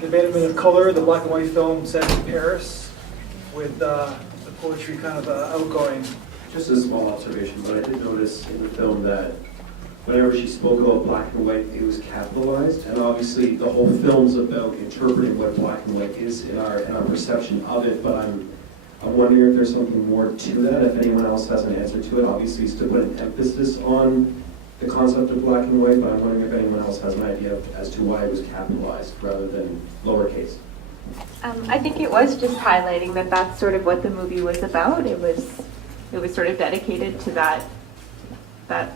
The Abandonment of Color, the black and white film set in Paris, with the poetry kind of outgoing. Just a small observation, but I did notice in the film that whenever she spoke about black and white, it was capitalized, and obviously the whole film's about interpreting what black and white is in our perception of it, but I'm wondering if there's something more to that, if anyone else has an answer to it. Obviously, still put an emphasis on the concept of black and white, but I'm wondering if anyone else has an idea as to why it was capitalized rather than lowercase. I think it was just highlighting that that's sort of what the movie was about. It was sort of dedicated to that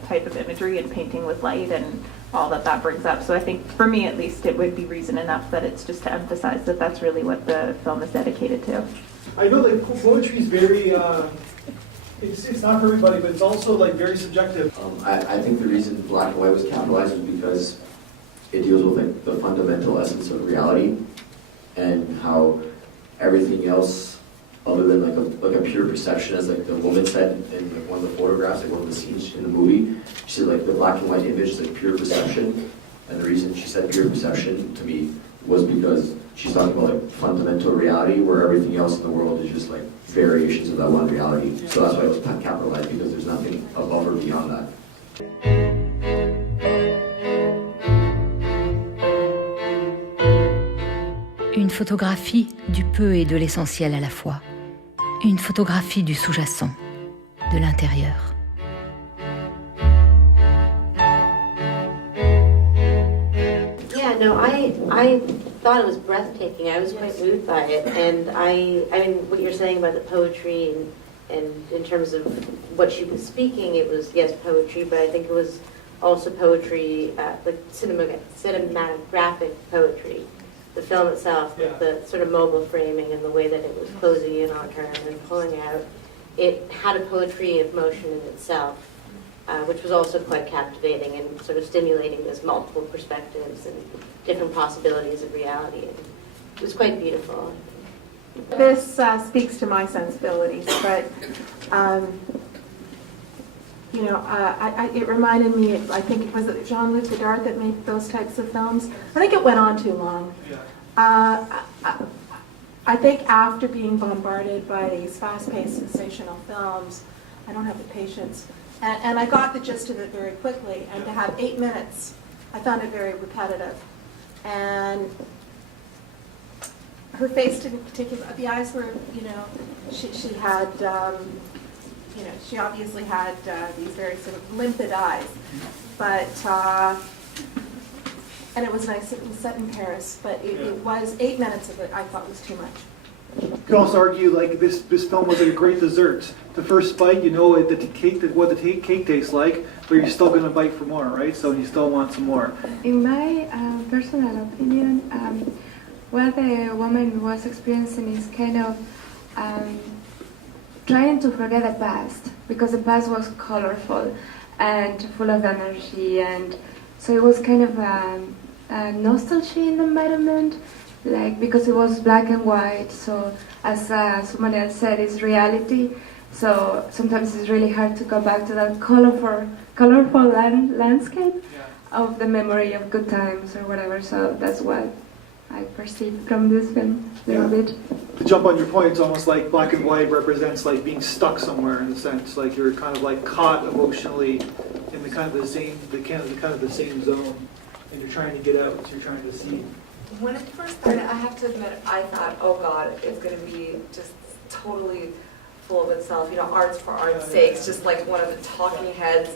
type of imagery and painting with light and all that brings up. So I think, for me at least, it would be reason enough that it's just to emphasize that that's really what the film is dedicated to. I know like poetry is very, it's not for everybody, but it's also like very subjective. I think the reason black and white was capitalized is because it deals with like the fundamental essence of reality and how everything else other than like a pure perception, as like the woman said in like one of the photographs, like one of the scenes in the movie, she said like the black and white image is like pure perception, and the reason she said pure perception to me was because she's talking about like fundamental reality where everything else in the world is just like variations of that one reality. So that's why it was capitalized, because there's nothing above or beyond that. Une photographie du peu et de l'essentiel à la fois. Une photographie du sous-jacent, de l'intérieur. Yeah, no, I thought it was breathtaking. I was quite moved by it, and I mean, what you're saying about the poetry and in terms of what she was speaking, it was, yes, poetry, but I think it was also poetry, like cinematographic poetry. The film itself, with the sort of mobile framing and the way that it was closing in on her and then pulling out, it had a poetry of motion in itself, which was also quite captivating and sort of stimulating these multiple perspectives and different possibilities of reality. And it was quite beautiful. This speaks to my sensibilities, but you know, it reminded me, I think it was Jean-Luc Godard that made those types of films. I think it went on too long. I think after being bombarded by these fast-paced, sensational films, I don't have the patience. And I got the gist of it very quickly, and to have 8 minutes, I found it very repetitive. And her face didn't particularly, the eyes were, you know, she had, you know, she obviously had these very sort of limpid eyes, but, and it was nice, it was set in Paris, but it was 8 minutes of it I thought was too much. You can also argue like this film was like a great dessert. The first bite, you know what the cake tastes like, but you're still going to bite for more, right? So you still want some more. In my personal opinion, what the woman was experiencing is kind of trying to forget the past, because the past was colorful and full of energy, and so it was kind of a nostalgia in the environment, like, because it was black and white. So as someone else said, it's reality. So sometimes it's really hard to go back to that colorful landscape of the memory of good times or whatever. So that's what I perceived from this film a little bit. To jump on your point, it's almost like black and white represents like being stuck somewhere, in a sense, like you're kind of like caught emotionally in the kind of the same zone, and you're trying to get out. You're trying to see. When it first started, I have to admit, I thought, oh God, it's going to be just totally full of itself, you know, art's for art's sake, just like one of the talking heads,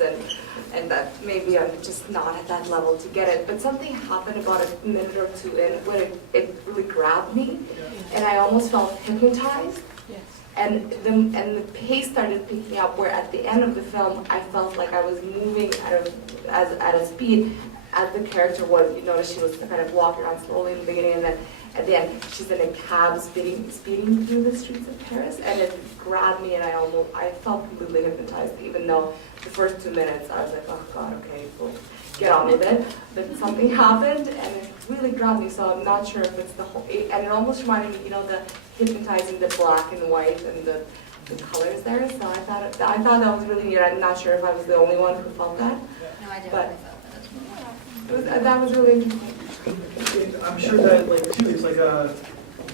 and that maybe I'm just not at that level to get it. But something happened about a minute or two in when it really grabbed me, and I almost felt hypnotized. And the pace started picking up, where at the end of the film, I felt like I was moving at a speed as the character was. You notice she was kind of walking around slowly in the beginning, and then at the end, she's in a cab speeding through the streets of Paris, and it grabbed me, and I felt completely hypnotized, even though the first 2 minutes I was like, oh God, okay, we'll get on with it. But something happened, and it really grabbed me, so I'm not sure if it's the whole, and it almost reminded me, you know, the hypnotizing the black and white and the colors there, so I thought that was really neat. I'm not sure if I was the only one who felt that. No, I didn't. But that was really interesting. I'm sure that like too, it's like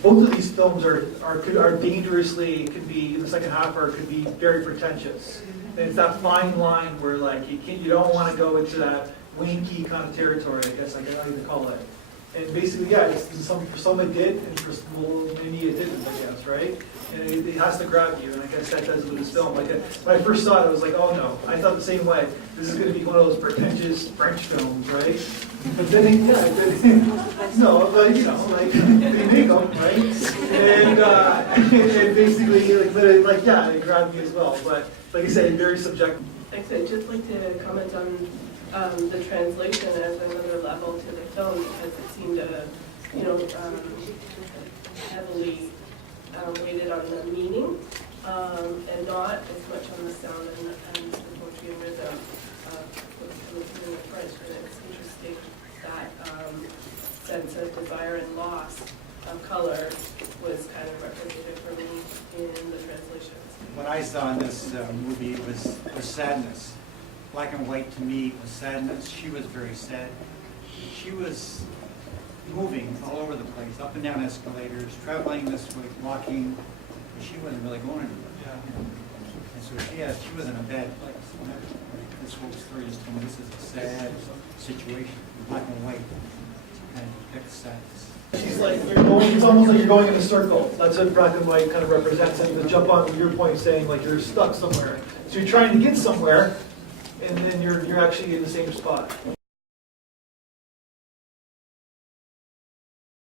both of these films are dangerously, could be in the second half, or could be very pretentious. And it's that fine line where like you don't want to go into that wanky kind of territory, I guess I can even call it. And basically, yeah, for some it did, and for maybe it didn't, I guess, right? And it has to grab you, and I guess that does it with this film. Like when I first saw it, I was like, oh no, I thought the same way. This is going to be one of those pretentious French films, right? But then, no, but you know, like they make them, right? And basically, like yeah, it grabbed me as well. But like I said, very subjective. Thanks. I'd just like to comment on the translation as another level to the film, because it seemed to, heavily weighted on the meaning and not as much on the sound and the poetry and rhythm in the French. And it's interesting that sense of desire and loss of color was kind of represented for me in the translations. What I saw in this movie was sadness. Black and white to me was sadness. She was very sad. She was moving all over the place, up and down escalators, traveling this way, walking. She wasn't really going anywhere. Yeah. And so she was in a bad place. This whole story just told me this is a sad situation. Black and white kind of depicts sadness. She's like, it's almost like you're going in a circle. That's what black and white kind of represents. And to jump on your point saying like you're stuck somewhere. So you're trying to get somewhere, and then you're actually in the same spot.